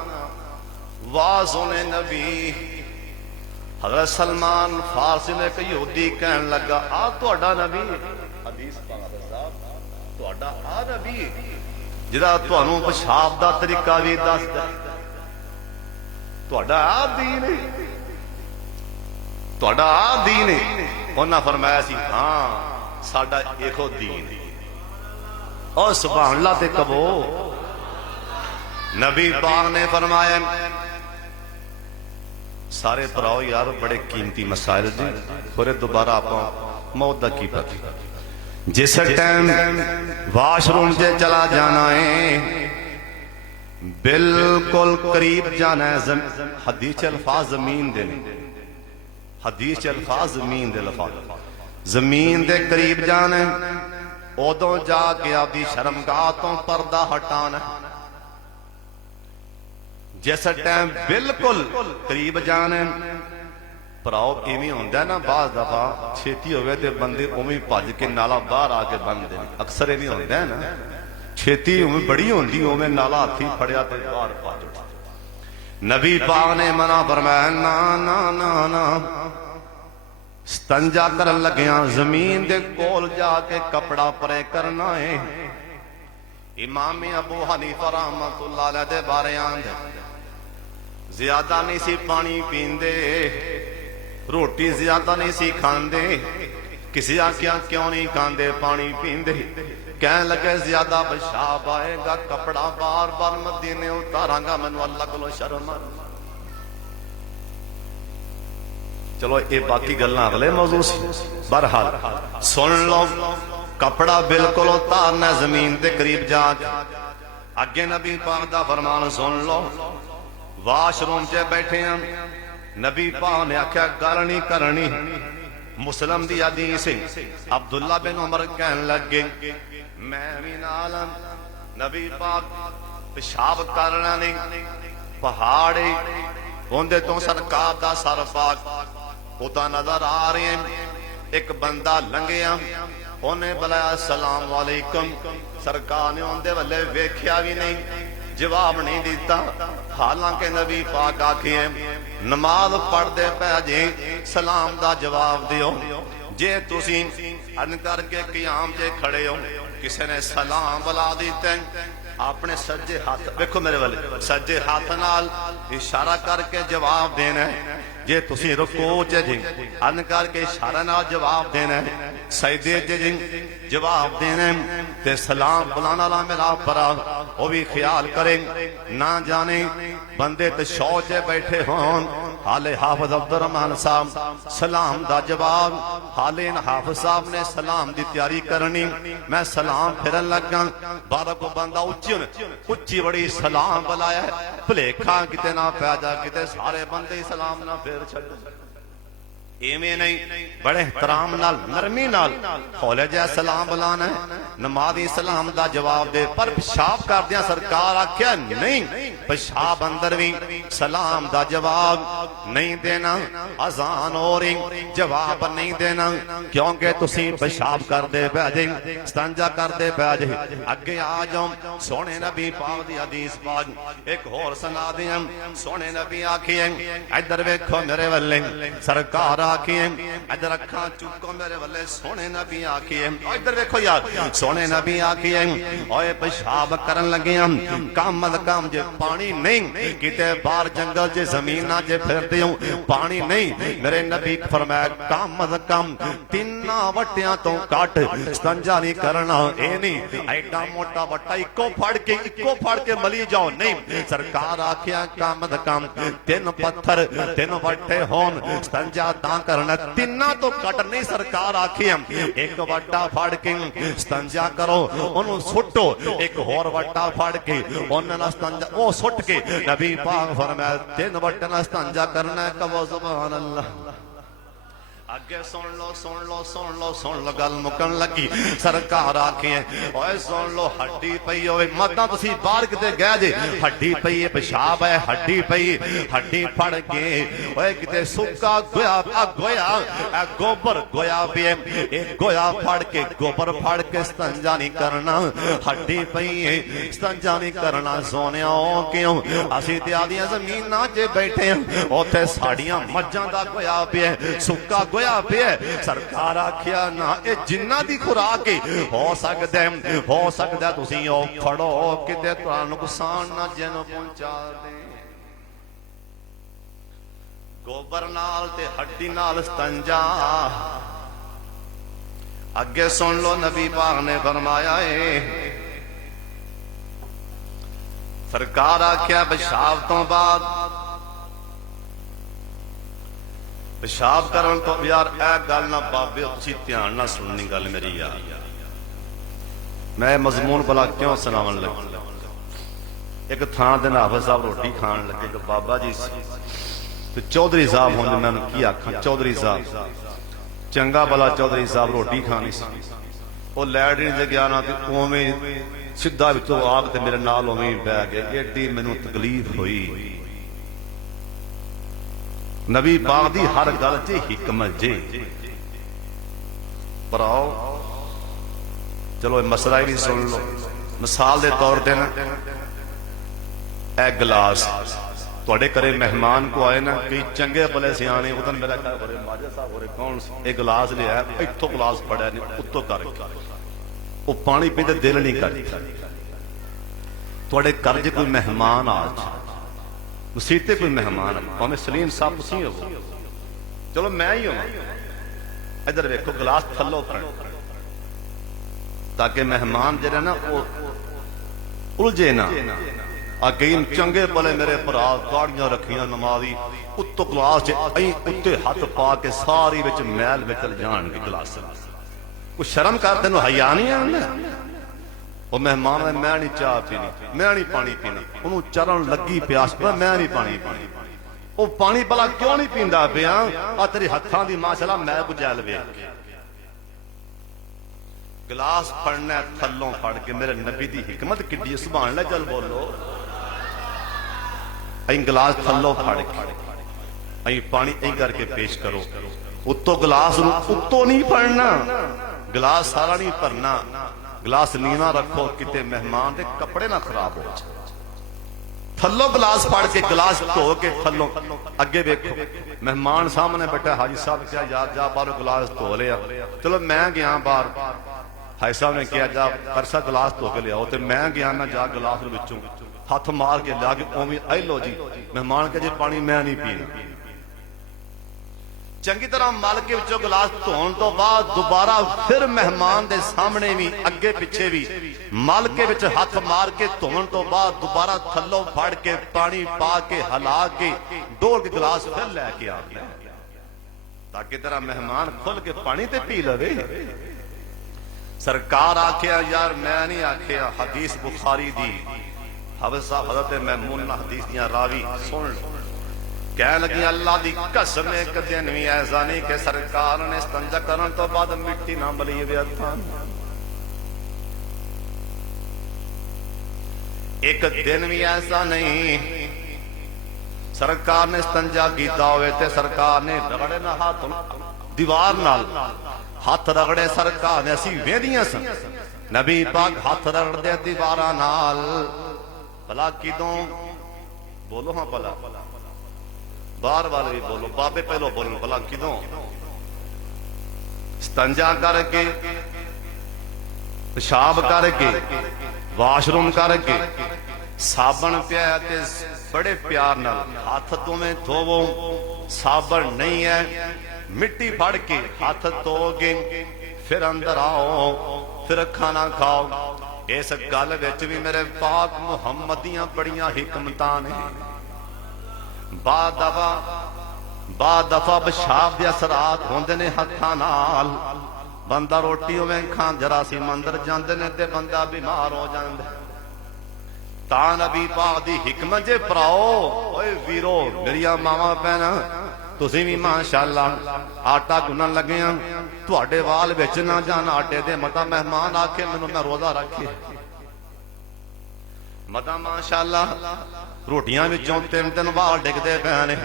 वाह सुने नबी। हज़रत सलमान फारसी ने एक यहूदी कहन लगा, आ तुहाडा नबी? हदीस पाक साहब तुहाडा आ नबी जिहड़ा तुहानू पेशाब दा तरीका भी दसदा, तुहाडा आ दीन है, तुहाडा आ दीन है? उन्हां फरमाया सी हां साडा इहो दीन है। और सुभान अल्लाह ते कहो। नबी पाक ने फरमाया, सारे भराओ यार बड़े कीमती मसाइल जी, फिर दोबारा आप मौत दा की पता। जिस टाइम वाशरूम से चला जाना है, बिल्कुल करीब जाना है। हदीस अल्फाज जमीन दे, हदीस अल्फाज जमीन दे लफाज, जमीन दे करीब जाना है। उदों जाके आपकी शर्मगाह तो पर्दा हटाना। जिस टाइम बिल्कुल करीब जाना है, भराओ इवें होंदा ना, बाज़ दफा छेती होवे ते बंदे उवें भज के नाला बाहर आके बंदे ने। अक्सर इवें होंदा है ना, छेती उवें बड़ी होंदी, उवें नाला हाथी फड़िया ते बाहर भज। नबी पाक ने मना फरमाया, ना ना ना ना। स्तंजा करन लग्या जमीन दे कोल जाके कपड़ा परे करना है। इमाम अबू हनीफा रहमतुल्लाह अलैह दे बारे आंदे, ज्यादा नहीं सी पानी पींदे, रोटी ज्यादा नहीं सी खांदे। किसी आख्या क्यों नहीं खांदे पानी पींदे? कहने लगे ज्यादा पेशाब आएगा, कपड़ा बार बार मदीने उतारांगा, मैनू अल्लाह कोलों शर्म। चलो ये बाकी गल्लां अगले मौजू से। बहरहाल सुन लो, कपड़ा बिल्कुल उतारना जमीन के करीब जाके। अगे नबी पाक दा फरमान सुन लो। वाशरूम च बैठे हैं, नबी पाक ने आख्या गल नहीं करनी। मुस्लिम दी हदीस अब्दुल्ला बिन उमर कहन लगे, मैं भी नाल। नबी पाक पेशाब करना नहीं, पहाड़ उनदे तो सरकार दा सर पाक उदा नजर आ रहे हैं। एक बंदा लंघिया, उन्हें बुलाया सलाम वालेकुम। सरकार ने उनदे वल्ले वेख्या भी नहीं, जवाब नहीं दिता। हालांकि नबी पाक आखे नमाज पढ़दे पै जे, सलाम दा जवाब दियो। जे तुसी अन करके क़याम च खड़े हो, किसी ने सलाम बुला दिते, अपने सज्जे हाथ देखो मेरे वाले, सज्जे हाथ नाल इशारा करके जवाब देना है। जे तुसी रुको च जी अन करके इशारा नाल जवाब देना है, सजदे च जी जवाब देना है। ते सलाम बुलाना ला मेरा परा वो भी ख्याल करे, ना जाने बंदे ते शौच बैठे होन। हाले हाफिज अब्दुर्रहमान साहब सलाम दा जवाब, हाले हाफिज साहब ने सलाम दी तैयारी करनी। मैं सलाम फिरन लगा, बारह को बंदा उच्ची बड़ी सलाम बुलाया, भुलेखा किते ना पै जा, किते सारे बंदे सलाम ना फिर छड्ड। इवें नहीं, बड़े एहतराम नाल नरमी नाल हौले जै सलाम बुलाना है। नमाजी सलाम दा जवाब दे, पर पेशाब करदियां सरकार आख्या नहीं, पेशाब अंदर भी सलाम दा जवाब नहीं देना। अजान हो रही, जवाब नहीं देना, क्योंकि तुसी पेशाब करदे पै जे, स्तांजा करदे पै जे। अगे आ जाओ, सोने नबी पाक दी हदीस पाक एक होर सुना दियां। सोने नबी आखिए इधर वेखो मेरे वल्ले, सरकार आखिए इधर अखा चुको मेरे वाले सोने नबी आखिए इधर देखो यार सोने नबी आखिए ओए पेशाब करन लगे हम कम अद कम जे पानी नहीं किते बाहर जंगल च जमीन च फिरते हो पानी नहीं मेरे नबी फरमाया कम अद कम तिन्ना वट्टियां तो घट संजा नहीं करना ए नहीं एडा मोटा वट्टा इको फड़ के मली जाओ नहीं सरकार आखिया कम अद कम तीन पत्थर तीन वट्टे होन संजा ता करना तिन्ना तो घट नहीं सरकार आखिया एक वट्टा फड़ के संजा करो ओनू सुटो एक होर वट्टा फड़ के ओने संजा ओ सुट के नबी पाक फरमाया तीन वट्टे नाल संजा करना है कहो सुभान अल्लाह अगे सुन लो गल मुकन लगी सरकार आखे ओए सुन लो हड्डी पई होवे मतां तुसी बाहर किते गए जे हड्डी पई है पेशाब है हड्डी पई हड्डी फड़ के ओए किते सुक्का गोया गोबर गोया पे एक गोया फड़ के गोबर फड़ के संजा नहीं करना हड्डी पई है संजा नहीं करना सोनिया क्यों असीं ते आदियां जमीनां 'च बैठे हां उत्थे साडियां मज्जां दा गोया पे सुक्का पे सरकार आखिया ना ये जिन्ना दी खुराक हो सकदा तुसी ओ फड़ो किते तुहानू नुकसान ना जिन पहुंचा दे गोबर नाल ते हड्डी नाल संजा अगे सुन लो नबी पाक ने फरमाया है सरकार आखिया पेशाब तो बाद पेशाब करन तो यार ए गल ना बाबे तुसीं ध्यान ना सुननी गल मेरी यार मैं मजमून भला क्यों सुनावन लगा एक थां दे हाफिज साहब रोटी खान लगे तो बाबा जी ते चौधरी साहब होंदे मैं की आखां चौधरी साहब चंगा भला चौधरी साहब रोटी खानी सी वो लैटरिन ते गया ना ते उवें सीधा विचों आग ते मेरे नाल उवें बह गए एडी मैनूं तकलीफ हुई नबी पाक दी हर गल च हिकमत जे पर आओ चलो मसला भी सुन लो मिसाल दे तौर ते ना ए गिलास तुहाडे घरे मेहमान को आए ना कई चंगे भले सियाने उदन मेरा घर होरे माजा साहब होरे कौन एक गिलास लिया इत्थों गिलास फड़िया ने उत्तों करके वो पानी पींदे दिल नहीं करदा तुहाडे घर च कोई मेहमान आ मसीते कोई मेहमान भावें सलीम साहब तुसीं हो चलो मैं ही हो इधर वेखो गिलास थल्लों फड़ ताकि मेहमान जिहड़ा ना वो उलझे ना कई चंगे भले मेरे भरा गाड़ियां रखियां नमाजी उत्तों गिलास च उत्ते हथ पा के सारी विच मैल निकल जाणगे गिलास कुछ शर्म कर तेनों हया नहीं आंदा वो मेहमान मैं नहीं चाह पीनी मैं नहीं पानी पीना उन्होंने चरण लगी प्यास पर मैं नहीं पानी पीनी वो पानी भला क्यों नहीं पींदा पिया आ तेरे हत्थां दी माशाअल्लाह मैं गुजैल वेख गिलास फड़ना थल्लों फड़ के मेरे नबी दी हिकमत किड्डी सुभान अल्लाह चल बोलो अं गिलास थल्लों फड़ के अं पानी अं करके पेश करो उत्तों गिलास उत्तों नहीं फड़ना गिलास सारा नहीं भरना गिलास नीवा रखो किते मेहमान के कपड़े ना खराब हो थल्लों गिलास फड़ के गिलास धो के थल्लों अगे वेखो मेहमान सामने बैठा हाजी साहब क्या यार जा बाहरों गिलास धो लिया चलो मैं गया बाहर हाजी साहब ने कहा जा करसा गिलास धो के लियाओ तो मैं गया ना जा गिलास विचों हथ मार के लिया के उवें आई लो जी मेहमान कहे जी पानी मैं नहीं पीना चंगी तरह मल के विचों गिलास धोने तो बाद दोबारा फिर मेहमान दे सामने भी अगे पिछे भी मल के विच हथ मार के धोने तो बाद दोबारा थल्लों फड़ के पानी पा के हला के डोल के गिलास फिर लैके आ गया ताकि तेरा मेहमान खुल के पानी ते पी लवे सरकार आखिया यार मैं नहीं आखिया हदीस बुखारी दी हाफिज साहब हजरत मैमून हदीस दियां रावी सुन लो कह लगी अल्लाह दी कसम एक दिन भी ऐसा नहीं कि सरकार ने इस्तंजा करने तो बाद मिट्टी ना मली एक दिन भी ऐसा नहीं सरकार ने इस्तंजा किया होवे ते सरकार ने रगड़े ना हाथ दीवार नाल हाथ रगड़े सरकार ने असी वेदियां सन नबी पाक हाथ रगड़दे दीवारां नाल भला किदों बोलो हाँ भला बाहर वाले भी बोलो, बाबे पहलो बोलो भला किदों स्तंजा करके, पेशाब करके, वाशरूम करके, साबन पिया ते बड़े प्यार नाल हाथ दोवें धोवो। साबन नहीं है, मिट्टी फड़ के हाथ धोगे, फिर अंदर आओ, फिर खाना खाओ। इस गल विच भी मेरे पाक मुहम्मद दियां बड़ियां हिकमतां ने। बा दफा पेशाब दे असरात होंदे ने हत्थां नाल। बंदा रोटी होवे खां, जरासीम अंदर जांदे ने ते बंदा बीमार हो जांदा। तां नबी पाक दी हिकमत जे भराओ। ओए वीरो मेरिया मावां भैणां, तुसीं भी माशाअल्लाह आटा गुनन लगे हैं, तुहाडे वाल विच ना जान आटे दे। मता मेहमान आके मैनूं मैं रोजा रखे, मता माशाअल्लाह रोटियां विचों 3 वाल डिगदे पे ने।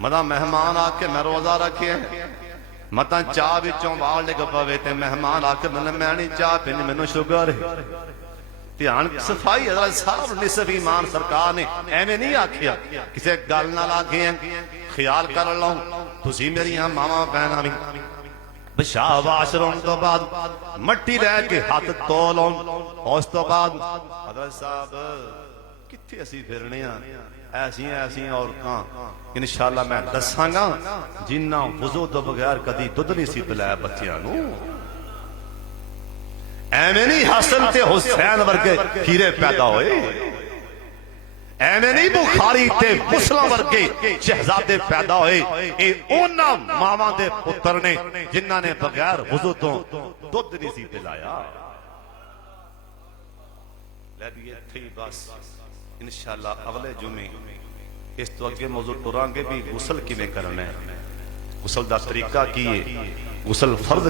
मता मेहमान आके मैं रोजा रखे, मता चाह विचों वाल डिग पवे ते मेहमान आके मैं नहीं चाह पीनी, मैनूं शुगर है। ध्यान सफाई साहब निसफ ईमान सरकार ने एवें नहीं आखिया, किसी गल नाल आखे ख्याल कर लो। तुसी मेरिया मावां भैणां भी पेशाब वाशरूम तो बाद मट्टी लै के हाथ धो लो। उस तो बाद हजरत साहब कित्थे असीं फिरने आ, ऐसियां ऐसियां औरतां इंशाअल्लाह मैं दसांगा जिन्हां वुज़ू तो बगैर कदी दुध नहीं सी पिलाया बच्चियां नूं। एवें नहीं हसन ते हुसैन वर्गे हीरे पैदा होए, एवें नहीं बुखारी ते मुस्लिम वर्गे शहजादे पैदा होए। ये उन्हां मावां दे पुत्र ने जिन्हां ने बगैर वुज़ू तो दुध नहीं सी पिलाया। ले भी इत्थे ही बस इंशाअल्लाह अगले जुमे इस तो अगे मौजू टुरांगे भी गुसल किवें करना है, गुसल दा तरीका की है, गुसल फर्ज